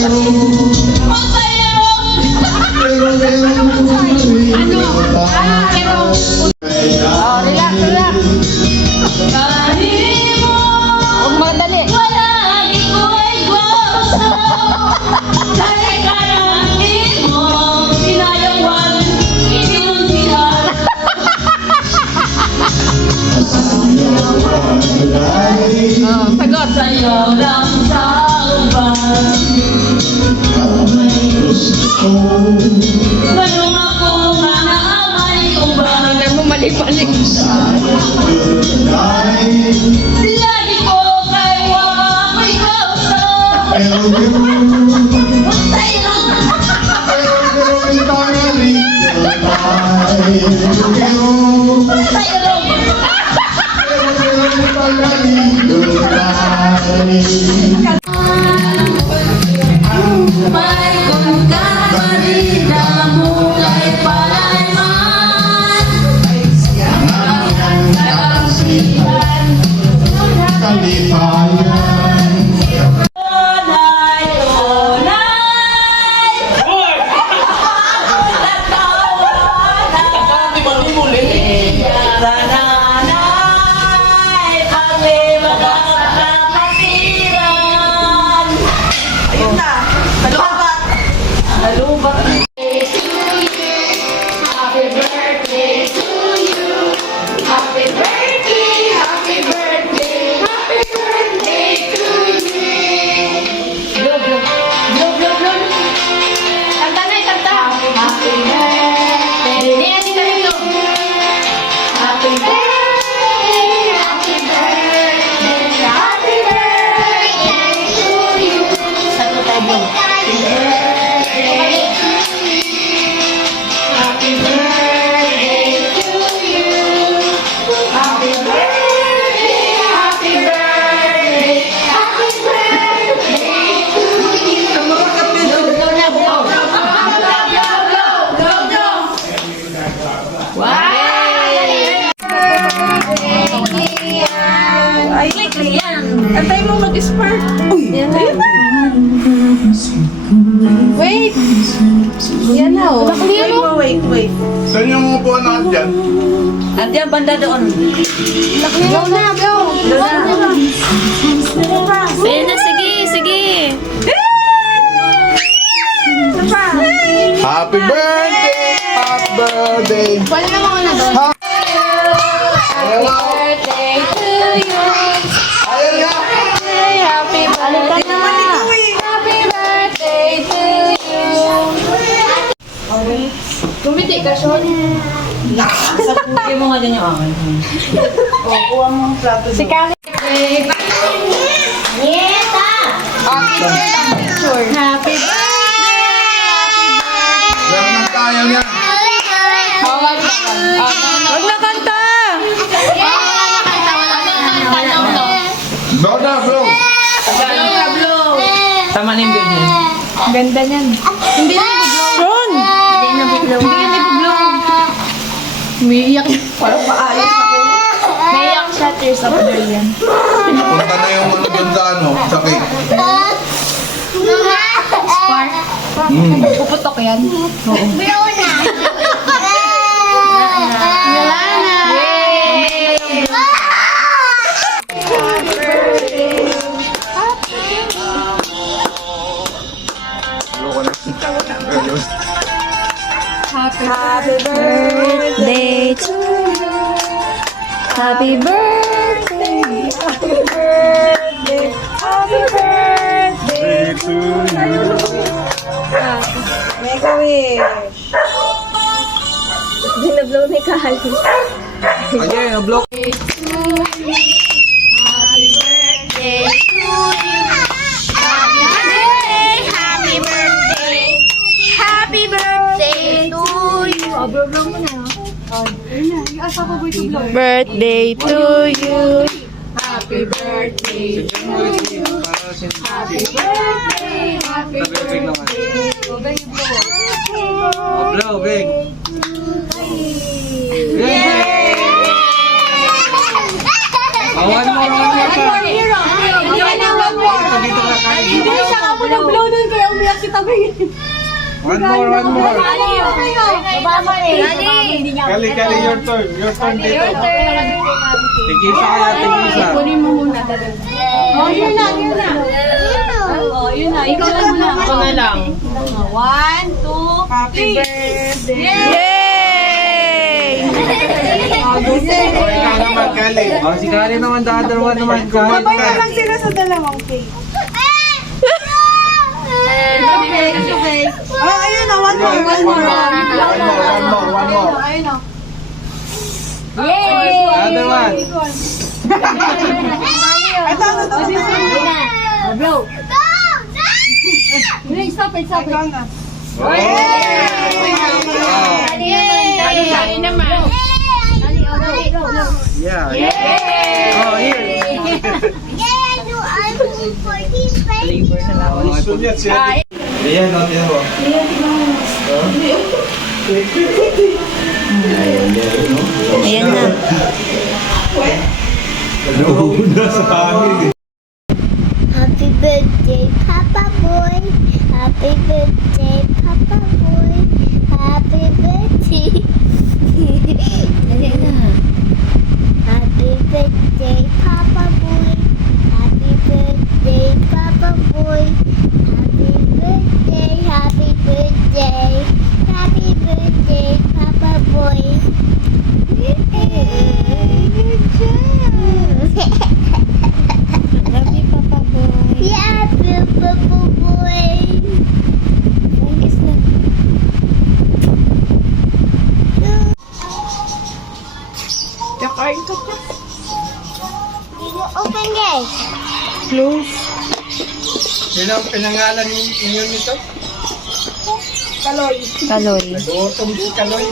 Relax, relax. Huwag magdali. Sagot. Sayaw lang sa uban. Ganun ako nga naamay uban. Tingnan mo mali-mali. Lagi ko kay wako'y kausa. May kumkamali na mulay palaiman. Kasihan Kalipayan. Onay, onay. Nanay, kami mga kapatiran. Ayun na, halubat. Halubat. Happy birthday to you. Happy birthday, happy birthday, happy birthday to you. Blub, blub, blub, blub, blub. Kanta na, kanta. Happy birthday. Hindi natin na rin. Happy birthday, happy birthday, happy birthday to you. Saan tayo? Happy birthday to you. Happy birthday to you. Happy birthday, happy birthday, happy birthday to you. Blow na, blow. Blow, blow. Wow! Ay, yan. Antay mo mag-spark. Uy! Wait. Yan na oh. Wait, wait, wait. Saan yung upuan na dyan? Andiyan banda doon. Blow na, blow. Blow na. Ayan na, sige, sige. Happy birthday! Happy birthday! Wala na mga na doon. Ayaw nga ako. Birthday to you. Ayaw nga! Happy birthday. Happy birthday to you. Kumiti ka, Sean. Sa puti mo nga dyan yung akin. O, kuha mo ang plato doon. Si Kali. Nieta! Picture. Happy birthday. Meron ng tayo niya. Huwag na kanta. Blow na, blow! Tama na yung ganyan. Ganda niyan. Hindi na i-blow. Sean! Hindi na i-blow. Hindi na i-blow. Umiiyak yan. Parang maayos ako. Umiiyak siya. Tears of joy yan. Punta na yung ano dun sa ano, sa cake. Spark. Puputok yan. Oo. Wala na. Yay! Happy birthday to you. Happy birthday. Happy birthday. Happy birthday to you. Make a wish. Binablow ni Kali. Ayan, blow. Happy birthday to you. Happy birthday. Happy birthday. Happy birthday to you. Oh, blow mo na. Oh, yun na. Yung asa ko boy to blow. Birthday to you. Happy birthday to you. Happy birthday. Happy birthday. Blow, big. Yay! One more pa. One more. Dito ka kain. ako ng blow doon, kaya umiyak si Tabi. One more. Baba eh. Kali, your turn. Your turn dito. Your turn. Tigisa kaya, tigisa. Kunin mo muna. Oh, yun na. Oh, yun na. Ikaw lang muna. Ako na lang. 1, 2, happy birthday. Yay! O, ikaw naman, Kali. O, si Kali naman, dadalawa naman. Sabay na lang sila sa dalawang cake. Okay. Oh, ayun na. One more. One more. Ayun na. Other one. Ito. Blow. Stop it. Dali naman. Yeah. Oh, here. Ayan, natin mo. Ayan na. Nauna sa amin. Happy birthday, Papa Boy. Happy birthday, Papa Boy. Happy birthday. Ayan na. Happy birthday, Papa Boy. Happy birthday, Papa Boy. Happy birthday, happy birthday. Happy birthday, Papa Boy. Love you, Papa Boy. Yeah, Papa Boy. Kiss na. Open this. Close. Sino ang pinangalan ninyo nito? Kaloy. Gutom si Kaloy.